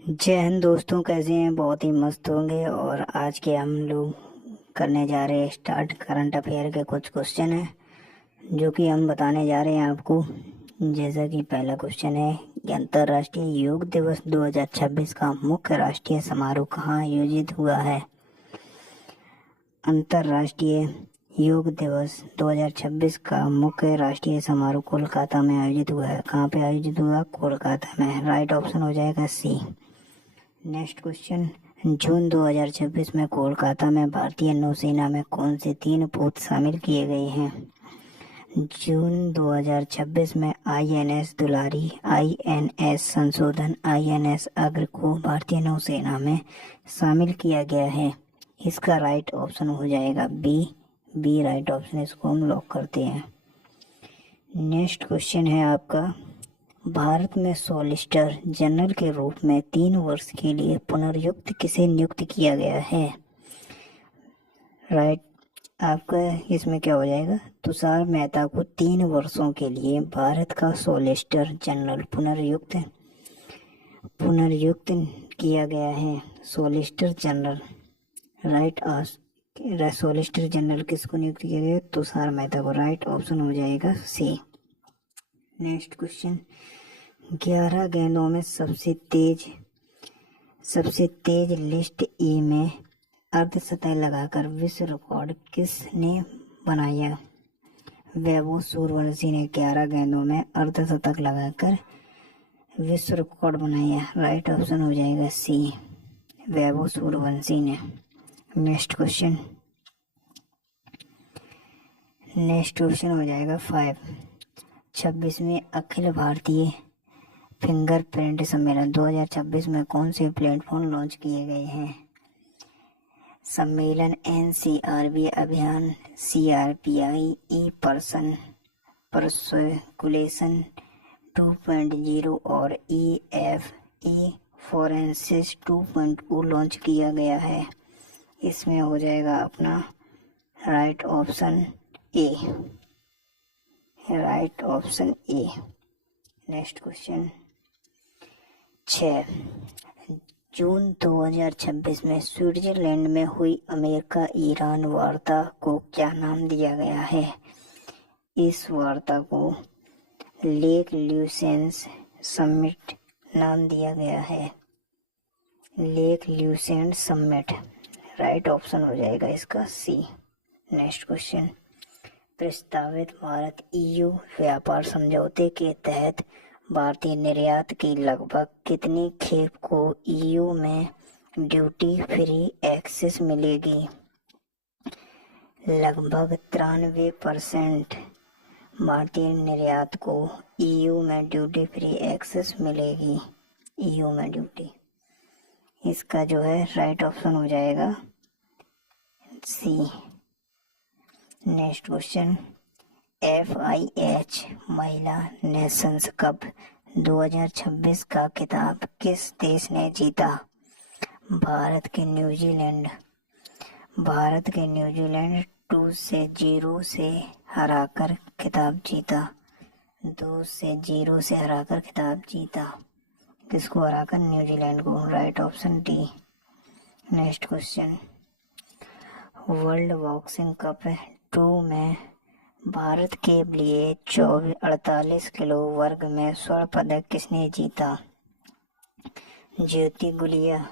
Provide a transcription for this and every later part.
जय हिंद दोस्तों, कैसे हैं? बहुत ही मस्त होंगे। और आज के हम लोग करने जा रहे हैं स्टार्ट करंट अफेयर के कुछ क्वेश्चन हैं जो कि हम बताने जा रहे हैं आपको। जैसा कि पहला क्वेश्चन है कि अंतर्राष्ट्रीय योग दिवस 2026 का मुख्य राष्ट्रीय समारोह कहाँ आयोजित हुआ है। अंतर्राष्ट्रीय योग दिवस 2026 का मुख्य राष्ट्रीय समारोह कोलकाता में आयोजित हुआ है। कहाँ पे आयोजित हुआ? कोलकाता में। राइट ऑप्शन हो जाएगा सी। नेक्स्ट क्वेश्चन, जून 2026 में कोलकाता में भारतीय नौसेना में कौन से 3 पोत शामिल किए गए हैं? जून 2026 में आईएनएस दुलारी, आईएनएस संशोधन, आईएनएस अग्र को भारतीय नौसेना में शामिल किया गया है। इसका राइट ऑप्शन हो जाएगा बी राइट ऑप्शन, इसको हम लॉक करते हैं। नेक्स्ट क्वेश्चन है आपका, भारत में सॉलिसिटर जनरल के रूप में 3 वर्ष के लिए पुनर्नियुक्त किसे नियुक्त किया गया है? राइट, आपका इसमें क्या हो जाएगा? तुषार मेहता को 3 वर्षों के लिए भारत का सॉलिसिटर जनरल पुनर्नियुक्त किया गया है। Solicitor general, right, solicitor general किसको नियुक्त किया गया? तुषार मेहता को। राइट ऑप्शन हो जाएगा सी। नेक्स्ट क्वेश्चन, 11 गेंदों में सबसे तेज लिस्ट ए में अर्धशतक लगाकर विश्व रिकॉर्ड किसने बनाया? वैभव सूर्यवंशी ने 11 गेंदों में अर्धशतक लगाकर विश्व रिकॉर्ड बनाया। राइट ऑप्शन हो जाएगा सी, वैभव सूर्यवंशी ने। नेक्स्ट क्वेश्चन हो जाएगा 5। 26वीं अखिल भारतीय फिंगरप्रिंट सम्मेलन 2026 में कौन से प्लेटफॉर्म लॉन्च किए गए हैं? सम्मेलन एनसीआरबी अभियान, सीआरपीआई, ई पर्सन पर्सकुलेशन 2.0 और ई फोरेंसिस 2.0 लॉन्च किया गया है। इसमें हो जाएगा अपना right option A. Next question 6। जून 2026 में स्विट्जरलैंड में हुई अमेरिका ईरान वार्ता को क्या नाम दिया गया है? इस वार्ता को लेक ल्यूसेंस समिट नाम दिया गया है। Lake Lucent summit. Right option हो जाएगा इसका सी। नेक्स्ट क्वेश्चन, प्रस्तावित भारत ईयू व्यापार समझौते के तहत भारतीय निर्यात की लगभग कितनी खेप को ईयू में ड्यूटी फ्री एक्सेस मिलेगी? लगभग 93% भारतीय निर्यात को ईयू में ड्यूटी फ्री एक्सेस मिलेगी। ईयू में ड्यूटी, इसका जो है राइट ऑप्शन हो जाएगा सी। नेक्स्ट क्वेश्चन, FIH महिला नेशंस कप 2026 का खिताब किस देश ने जीता? भारत के न्यूजीलैंड 2-0 से हराकर खिताब जीता। 2-0 से हराकर खिताब जीता। किसको हराकर? न्यूजीलैंड को। Right option D. Next question, world boxing cup 2 में भारत के लिए 48 किलो वर्ग में स्वर्ण पदक किसने जीता? ज्योति गुलिया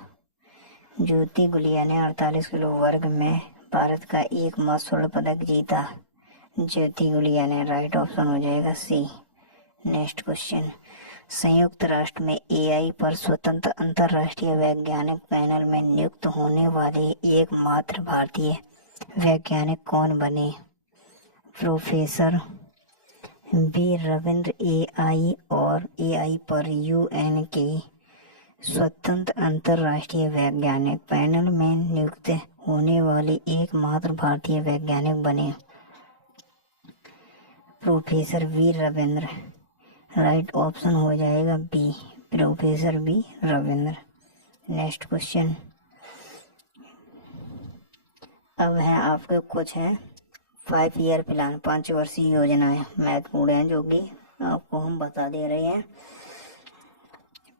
ने 48 किलो वर्ग में भारत का एकमात्र स्वर्ण पदक जीता। ज्योति गुलिया ने। राइट ऑप्शन हो जाएगा सी। नेक्स्ट क्वेश्चन, संयुक्त राष्ट्र में AI पर स्वतंत्र अंतर्राष्ट्रीय वैज्ञानिक पैनल में नियुक्त होने वाले एकमात्र भारतीय वैज्ञानिक कौन बने? Professor B Ravindra. AI पर UN के स्वतंत्र अंतर्राष्ट्रीय वैज्ञानिक पैनल में नियुक्त होने वाले एकमात्र भारतीय वैज्ञानिक बने professor V Ravindra. Right option हो जाएगा B, professor B Ravindra. Next question, अब है आपके कुछ है 5 ईयर प्लान, 5 वर्षीय योजनाएं महत्वपूर्ण हैं जो कि आपको हम बता दे रहे हैं।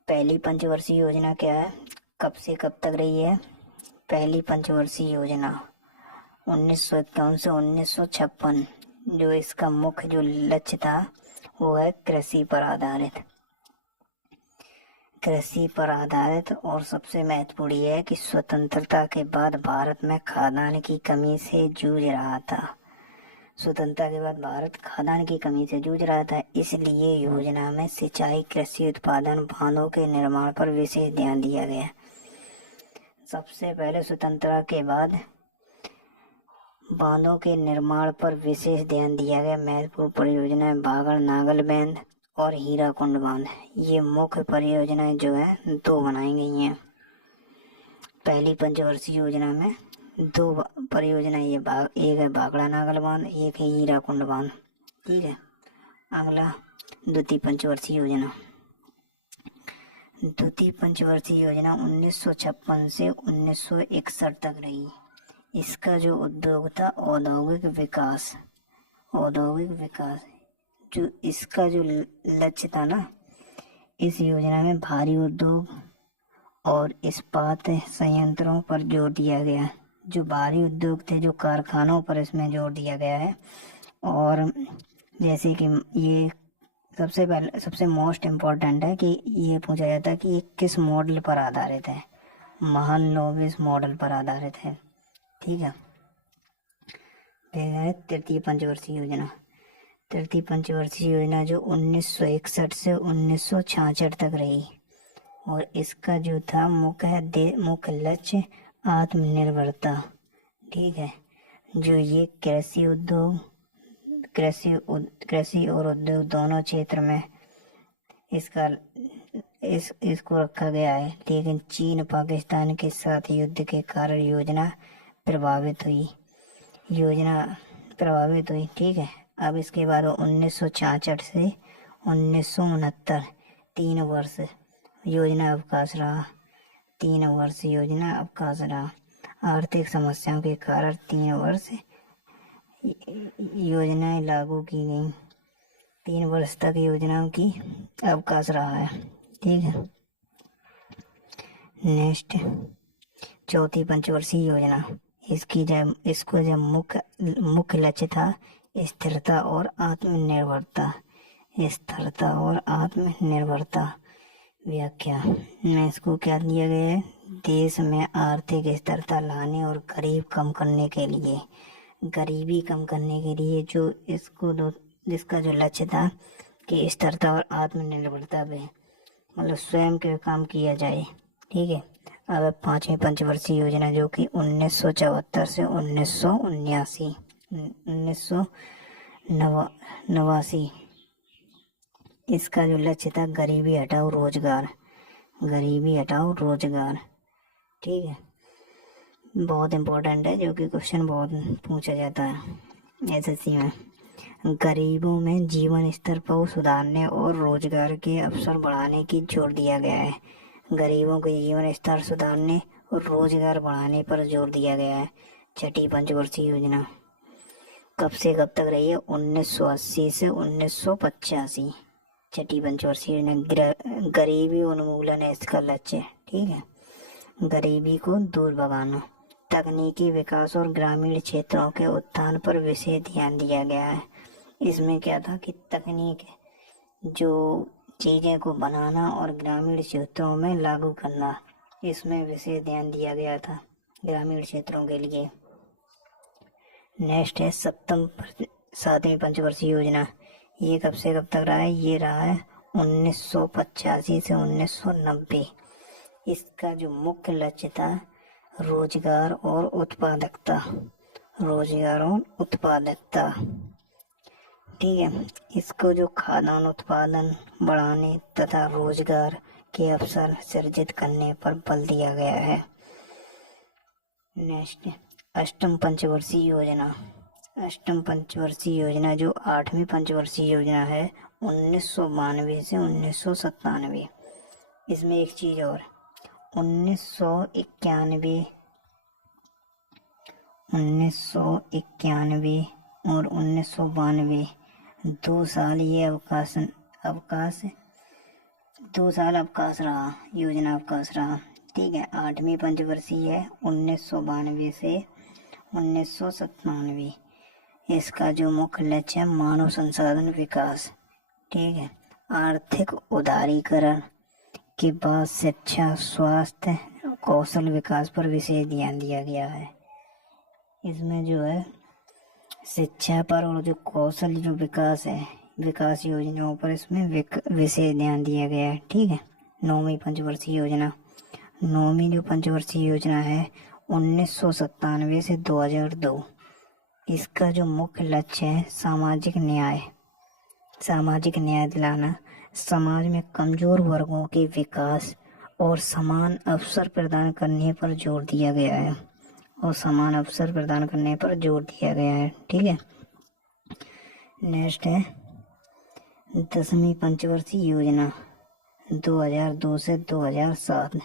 पहली पंचवर्षीय योजना क्या है, कब से कब तक रही है? पहली पंचवर्षीय योजना 1951 से 1956। जो इसका मुख्य जो लक्ष्य था वो है कृषि पर आधारित। कृषि पर आधारित और सबसे महत्वपूर्ण यह है कि स्वतंत्रता के बाद भारत में खाद्यान्न की कमी से जूझ रहा था। स्वतंत्रता के बाद भारत खाद्यान्न की कमी से जूझ रहा था, इसलिए योजना में सिंचाई, कृषि उत्पादन, बांधों के निर्माण पर विशेष ध्यान दिया गया। सबसे पहले स्वतंत्रता के बाद बांधों के निर्माण पर विशेष ध्यान दिया गया। महत्वपूर्ण परियोजनाएं बागड़ नागल बैंड और हीराकुंड बांध, ये मुख्य परियोजनाएं जो है 2 बनाई गई हैं। पहली पंचवर्षीय योजना में 2 परियोजनाएं, एक है बागड़ा नागल बांध, एक है हीराकुंड बांध। ठीक है। अगला द्वितीय पंचवर्षीय योजना। द्वितीय पंचवर्षीय योजना 1956 से 1961 तक रही। इसका जो उद्योग था औद्योगिक विकास। जो इसका जो लक्ष्य था ना, इस योजना में भारी उद्योग और इस्पात संयंत्रों पर जोर दिया गया। जो भारी उद्योग थे, जो कारखानों पर इसमें जोर दिया गया है। और जैसे कि ये सबसे मोस्ट इम्पोर्टेंट है कि ये पूछा जाता है कि ये किस मॉडल पर आधारित है। महालनोबिस मॉडल पर आधारित है। ठीक है। तृतीय पंचवर्षीय योजना। तृतीय पंचवर्षीय योजना जो 1961 से 1966 तक रही और इसका जो था मुख्य लक्ष्य आत्मनिर्भरता। ठीक है। जो ये कृषि और उद्योग दोनों क्षेत्र में इसको रखा गया है। लेकिन चीन पाकिस्तान के साथ युद्ध के कारण योजना प्रभावित हुई। ठीक है। अब इसके बाद 1966 से 1969 3 वर्ष योजना अवकाश रहा। 3 वर्ष योजना अवकाश रहा। आर्थिक समस्याओं के कारण 3 वर्ष योजनाएं लागू की गई। 3 वर्ष तक योजनाओं की अवकाश रहा है। ठीक है। नेक्स्ट, चौथी पंचवर्षीय योजना। इसको जब मुख्य लक्ष्य था स्थिरता और आत्मनिर्भरता। व्याख्या में इसको क्या दिया गया है? देश में आर्थिक स्थिरता लाने और गरीबी कम करने के लिए जो जिसका जो लक्ष्य था कि स्थिरता और आत्मनिर्भरता पे मतलब स्वयं के काम किया जाए। ठीक है। अब 5वीं पंचवर्षीय योजना जो कि 1974 से 1989। इसका जो लक्ष्य था गरीबी हटाओ रोजगार। ठीक है। बहुत इम्पोर्टेंट है, जो कि क्वेश्चन बहुत पूछा जाता है एसएससी में। गरीबों में जीवन स्तर को सुधारने और रोजगार के अवसर बढ़ाने की जोर दिया गया है। गरीबों के जीवन स्तर सुधारने और रोजगार बढ़ाने पर जोर दिया गया है। छठी पंचवर्षीय योजना कब से कब तक रही है? 1980 से 1985। छठी पंचवर्षीय योजना गरीबी उन्मूलन है इसका लक्ष्य। ठीक है। गरीबी को दूर भगाना, तकनीकी विकास और ग्रामीण क्षेत्रों के उत्थान पर विशेष ध्यान दिया गया है। इसमें क्या था कि तकनीक जो चीज़ें को बनाना और ग्रामीण क्षेत्रों में लागू करना, इसमें विशेष ध्यान दिया गया था ग्रामीण क्षेत्रों के लिए। नेक्स्ट है 7वीं पंचवर्षीय योजना। ये कब से कब तक रहा है? ये रहा है 1985 से 1990। इसका जो मुख्य लक्ष्य था रोजगार और उत्पादकता। ठीक है। इसको जो खाद्यान्न उत्पादन बढ़ाने तथा रोजगार के अवसर सृजित करने पर बल दिया गया है। नेक्स्ट, अष्टम पंचवर्षीय योजना जो 8वीं पंचवर्षीय योजना है 1992 से 1997। इसमें एक चीज और 1991 और 1992 2 साल ये अवकाश 2 साल अवकाश रहा, योजना अवकाश रहा। ठीक है, 8वीं पंचवर्षीय है 1992 से 1997। इसका जो मुख्य लक्ष्य है मानव संसाधन विकास। ठीक है, आर्थिक उदारीकरण के बाद शिक्षा, स्वास्थ्य, कौशल विकास पर विशेष ध्यान दिया गया है। इसमें जो है शिक्षा पर और जो कौशल जो विकास है, विकास योजनाओं पर इसमें विशेष ध्यान दिया गया है। ठीक है, 9वीं पंचवर्षीय योजना। 9वीं जो पंचवर्षीय योजना है 1997 से 2002। इसका जो मुख्य लक्ष्य है सामाजिक न्याय दिलाना, समाज में कमजोर वर्गों के विकास और समान अवसर प्रदान करने पर जोर दिया गया है। ठीक है, नेक्स्ट है 10वीं पंचवर्षीय योजना 2002 से 2007।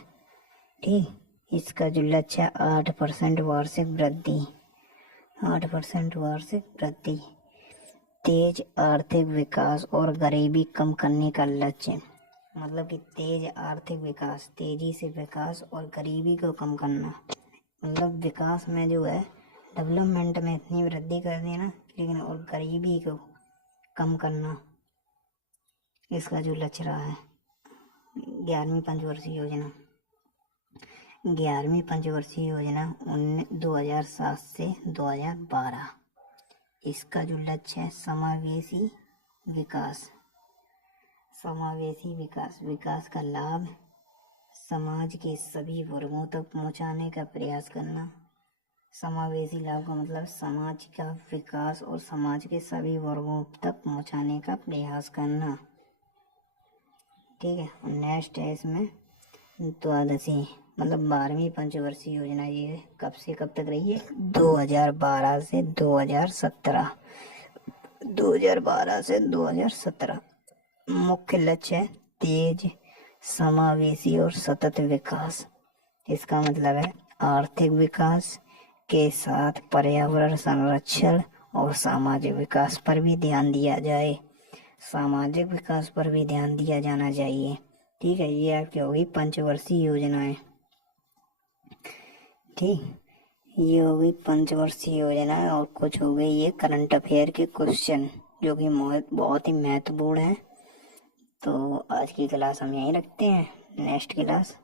ठीक, इसका जो लक्ष्य है 8% वार्षिक वृद्धि, तेज आर्थिक विकास और गरीबी कम करने का लक्ष्य। मतलब कि तेज आर्थिक विकास, तेजी से विकास और गरीबी को कम करना। मतलब विकास में जो है डेवलपमेंट में इतनी वृद्धि कर देना, लेकिन और गरीबी को कम करना इसका जो लक्ष्य रहा है। 11वीं पंचवर्षीय योजना 2007 से 2012। इसका जो लक्ष्य है समावेशी विकास का लाभ समाज के सभी वर्गों तक पहुंचाने का प्रयास करना। समावेशी लाभ का मतलब समाज का विकास और समाज के सभी वर्गों तक पहुंचाने का प्रयास करना। ठीक है, नेक्स्ट है इसमें द्वादशी मतलब 12वीं पंचवर्षीय योजना। ये कब से कब तक रही है? 2012 से 2017। मुख्य लक्ष्य है तेज, समावेशी और सतत विकास। इसका मतलब है आर्थिक विकास के साथ पर्यावरण संरक्षण और सामाजिक विकास पर भी ध्यान दिया जाना चाहिए। ठीक है, ये आपकी होगी पंचवर्षीय योजनाएं। ठीक, ये हो गई पंचवर्षीय योजना और कुछ हो गई ये करंट अफेयर के क्वेश्चन जो कि बहुत ही महत्वपूर्ण है। तो आज की क्लास हम यहीं रखते हैं, नेक्स्ट क्लास